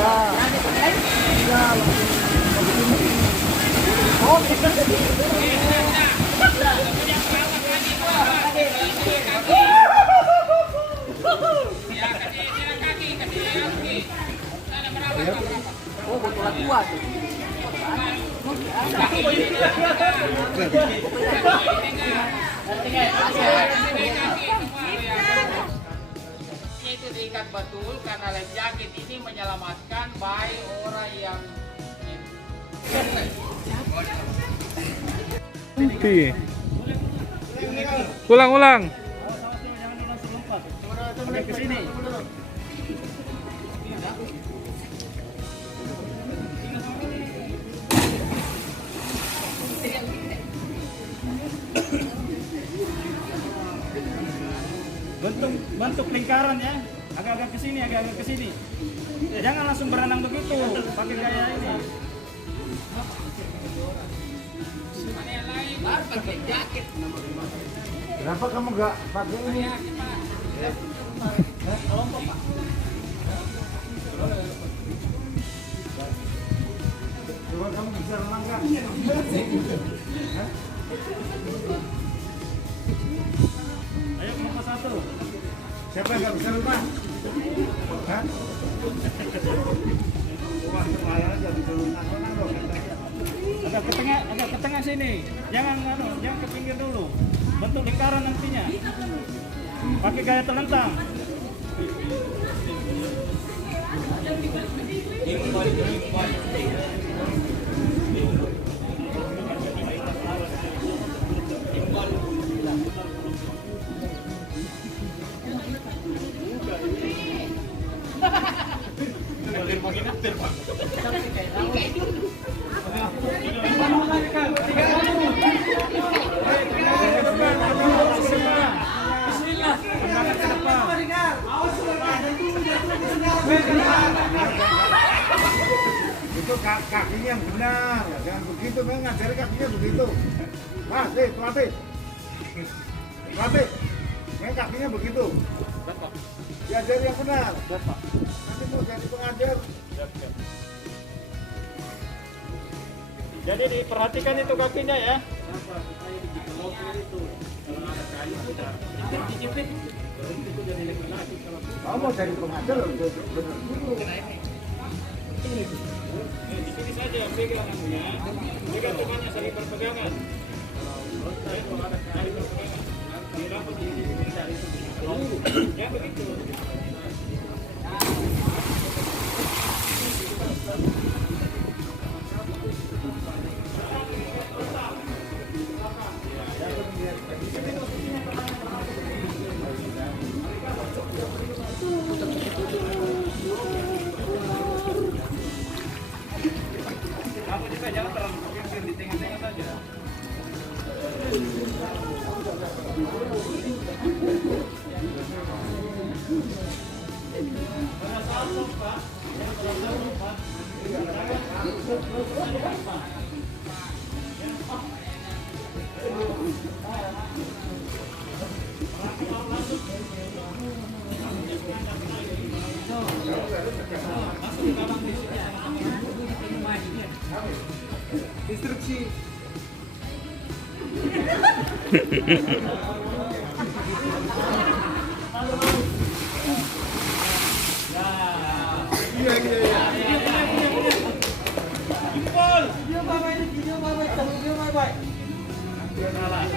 Oh, botolan dua tuh. Itu diikat betul karena life jacket ini menyelamatkan bayi orang yang Ulang. Ke sini. Bentuk lingkaran ya, agak-agak ke sini, agak-agak ke sini. Jangan langsung berenang begitu, pakai gaya ini. pakai jaket. Kenapa kamu nggak pakai ini? Kelompok Pak. Coba kamu bisa renang kan? Ayo kelompok 1. Siapa yang nggak bisa renang? Hah? Wah, kemarin aja bisa renang loh. Agak ke tengah sini. Jangan ke pinggir dulu. Bentuk lingkaran nantinya. Pakai gaya telentang. Itu kakinya yang benar, ya. Jangan begitu, memang ngajari kakinya begitu. Pelatih. Memang kakinya begitu. Diajari yang benar. Nanti mau jadi pengajar. Jadi diperhatikan itu kakinya ya. Kamu mau jadi pengajar, benar dulu. Di sini saja pegang ya. Pegang tangannya saling berpegangan. Ya begitu. Kamu juga jangan terlalu berpikir di tengah-tengah saja. Instruksi. Iya. Jimbol. Video bye-bye.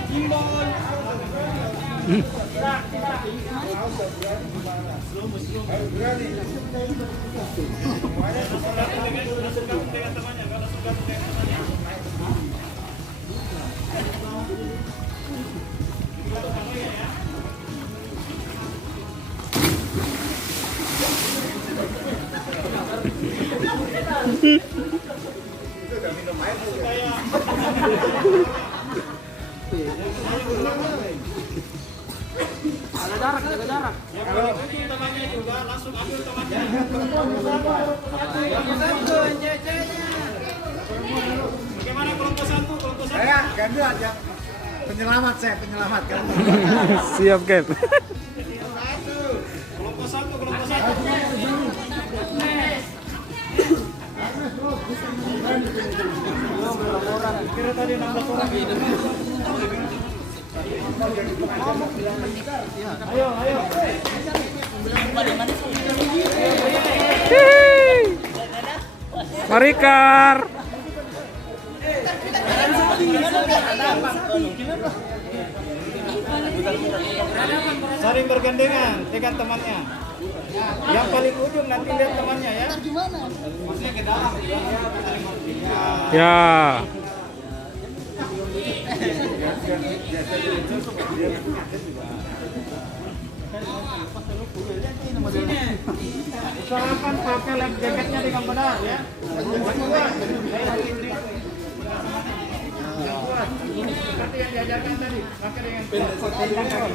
Jimbol. Jaga jarak. Ya, kalau itu temannya juga langsung ambil temannya. Bagaimana kelompok 1? Saya ganti aja. Penyelamat kan. Siap, Cap. Kelompok 1. Kira tadi 16 orang. Ayo, ayo. Hihi. Marikar. Saling bergandengan dengan temannya. Yang paling ujung nanti lihat temannya ya. Maksudnya ke dalam ya. Ya. Usahakan pakai life jacketnya dengan benar ya. Seperti yang diajarkan tadi, pakai dengan benar.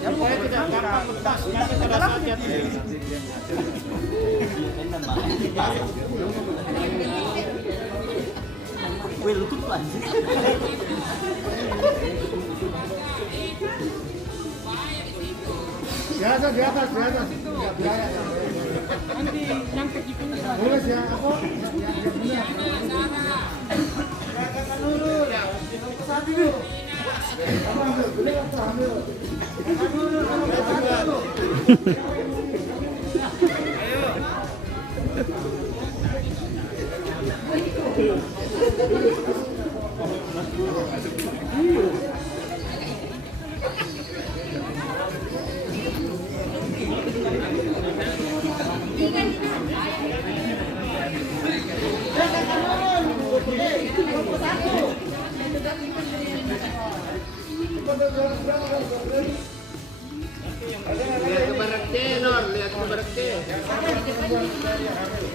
Supaya tidak gampang lepas nanti pada saat jatuh. Di atas, di atas, di atas. Nggak bahaya. Nanti nyangkut di pinggir. Boleh ya, apa? Yang benar. Apa ambil? Boleh apa ambil? Lihat ke baraknya, Nor. Lihat ke baraknya. Jangan lihat ke bawah. Coba lihat, lihat.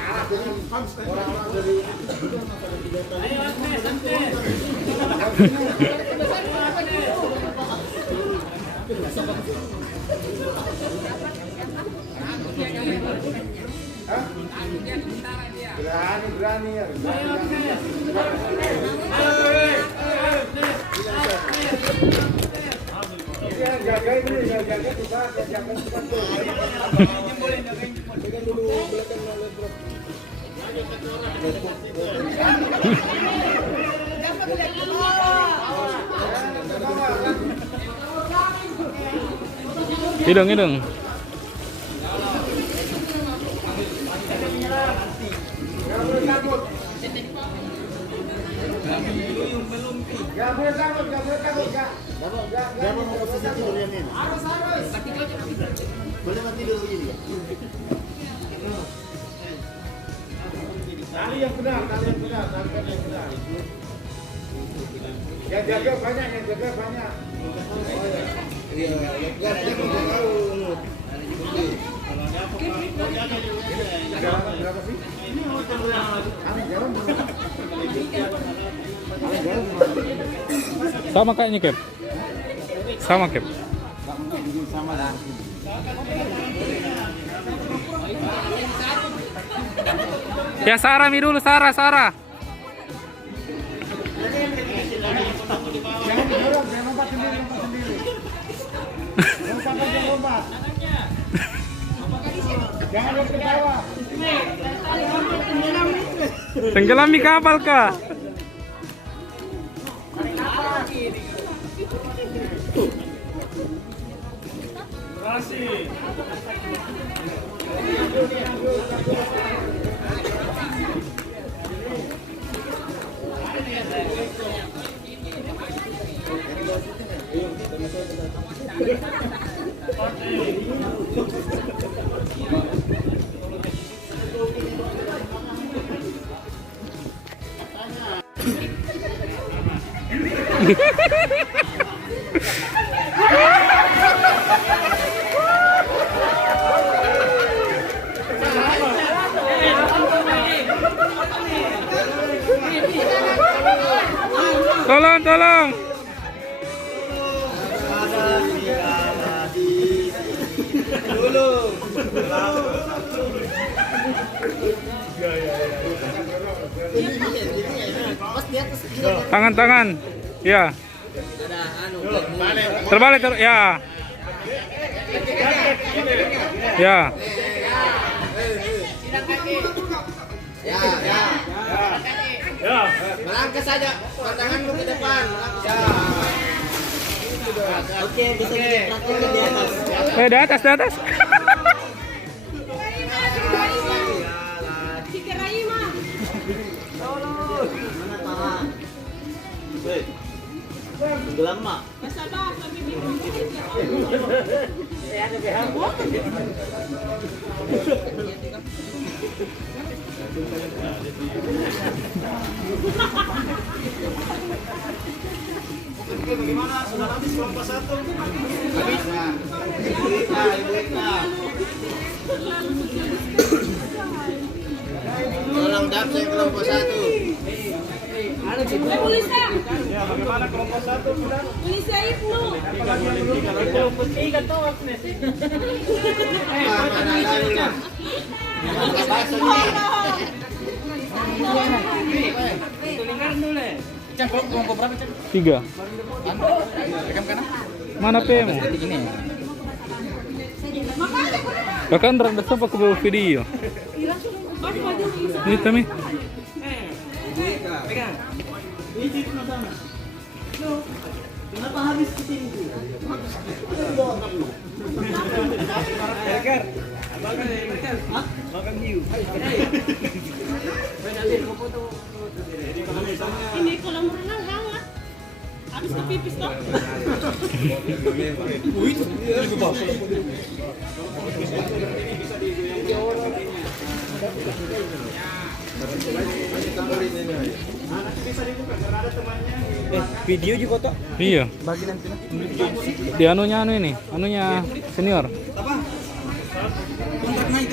Arah dengan orang-orang dari berani ya. Jaga ini, jaga kita, jangan cepat tuh. Pegang dulu belakang laptop. Hidung, hidung. Gak boleh takut, gak boleh takut, gak. Gak mau posisi tidurnya nih. Boleh mati dulu ini. Tali yang benar, tali yang benar, tali yang benar. Yang jaga banyak, yang jaga banyak. Iya, yang jaga tahu. Garam berapa sih? Garam berapa? Sama kayaknya, Kep. Sama, Kep. Sama lah. Ya, Sarah mi dulu, Sarah. Jangan didorong, jangan lompat sendiri, lompat sendiri. Lompat aja, lompat. Jangan lihat ke bawah. Tenggelam di kapal kah? Kasih. Tolong. Tangan. Ya. Terbalik ya. Ya. Ya. Melangkah saja, pandanganmu ke depan. Oke, bisa dipraktekkan di atas. Di atas, di atas. Gelam mak. Oke, bagaimana? Sudah habis kelompok 1? Habis. Tolong dapet kelompok 1. Ya, bagaimana kelompok 1 sudah? Mana lagi lah? Kelompok berapa, Cak? 3. Rekam kanan? Mana PM? Bahkan rendah sempat ke video. Ini Tami. Kenapa habis ke sini? Ini kolam renang hangat. Habis kepipis toh. Video juga toh? Iya. Bagi nanti. Di anunya senior. Apa? Kontrak naik.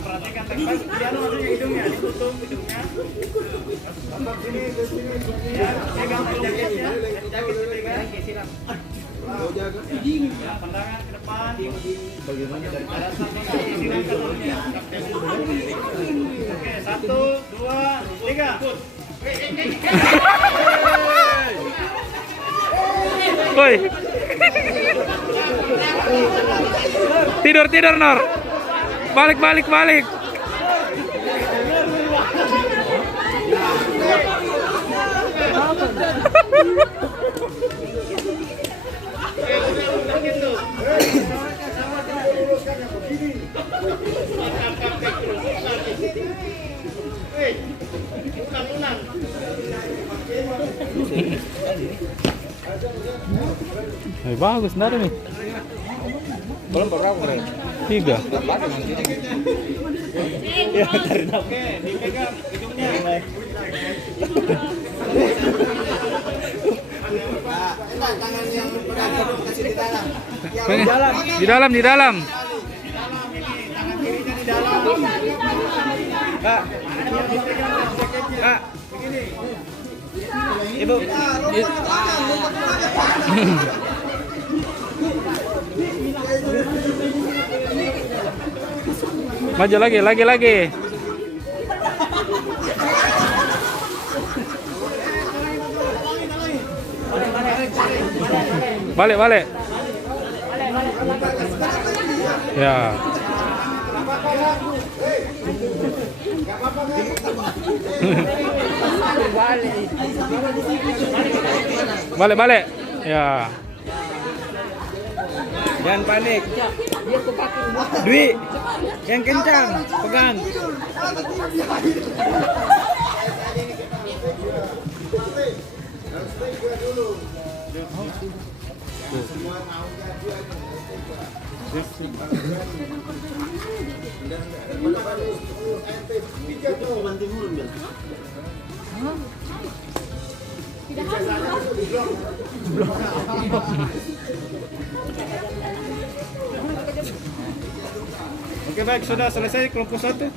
Perhatikan teknis, dia ada hidungnya, ditutup hidungnya. Tambah sini, ke sini, ya, pegang jaketnya, jaket dipegang. Ya, pandangan ke depan. Bagaimana dari atas sampai ke sini angkat dulunya. Oke, 1, 2, 3. Woi. Tidur Nor. Balik. Bagus ntar nih. Belum berapa, 3. Ya, tarik nafas. Oke, dipegang hidungnya. Enggak, tangan yang pegang hidung kasih di dalam. Di dalam. Di dalam ini, tangan kirinya di dalam. Kak, dipegang jaketnya. Kak, begini. Ibu. Maju lagi. Balik. Ya. Balik. Ya. Jangan panik. Dwi, yang kencang, pegang. Oke baik, sudah selesai kelompok 1.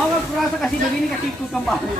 Mau kurasa kasih begini kakiku kembali.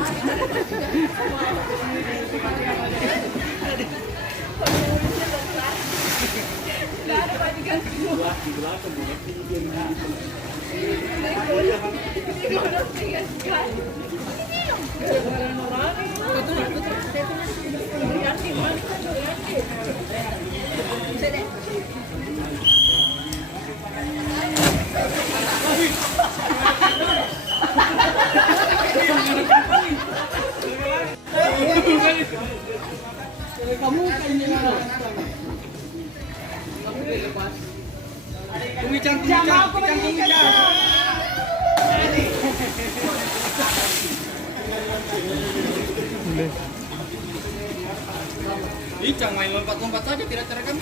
Bincang main lompat-lompat saja tidak terekam.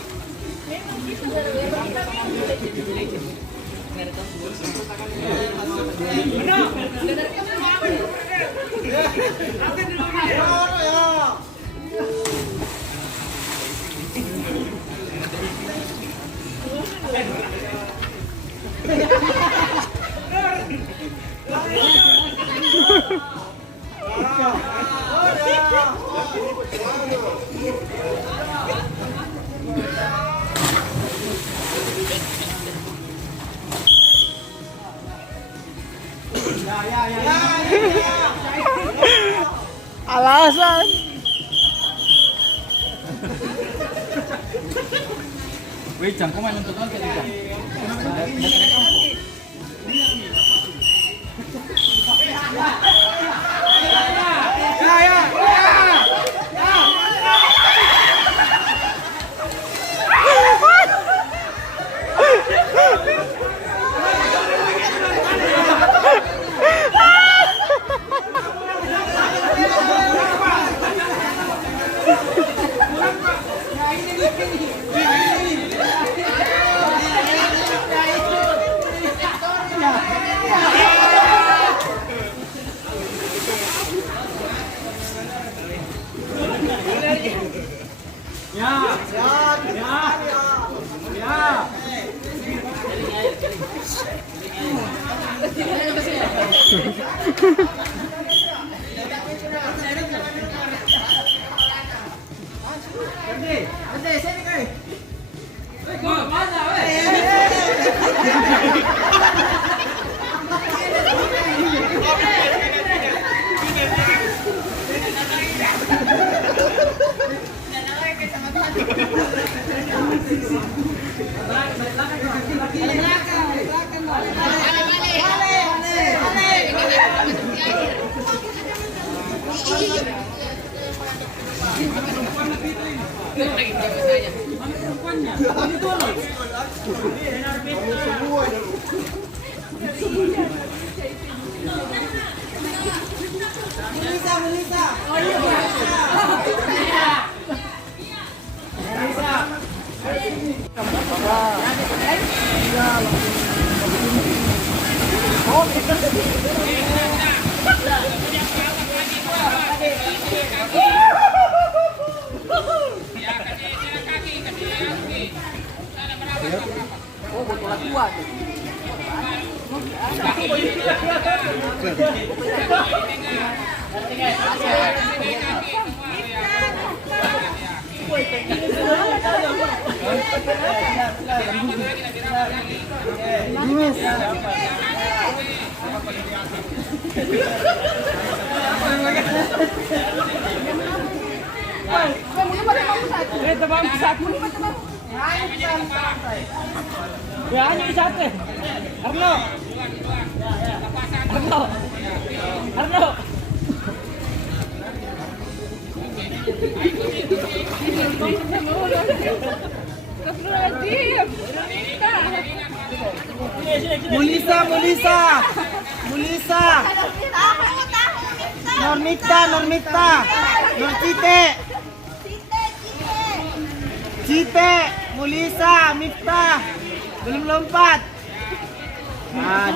Alasan. Wei, kau main untuk apa tadi? Mulisa. Normita. Cite, Mulisa, Miftah. Belum lompat. Ah,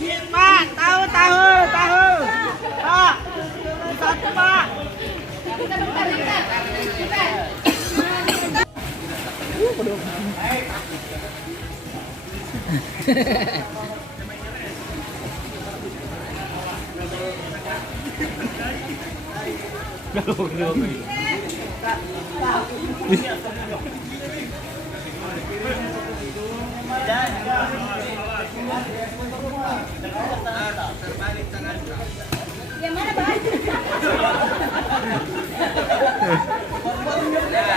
ya, Pak, tahu. Pak, satu Pak. Yang mana, Bang?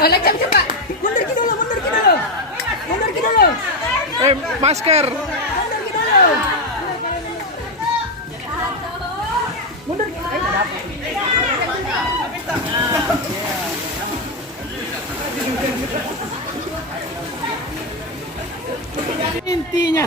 Lacam coba. Mundur ke dulu. Masker. Mundur. Intinya.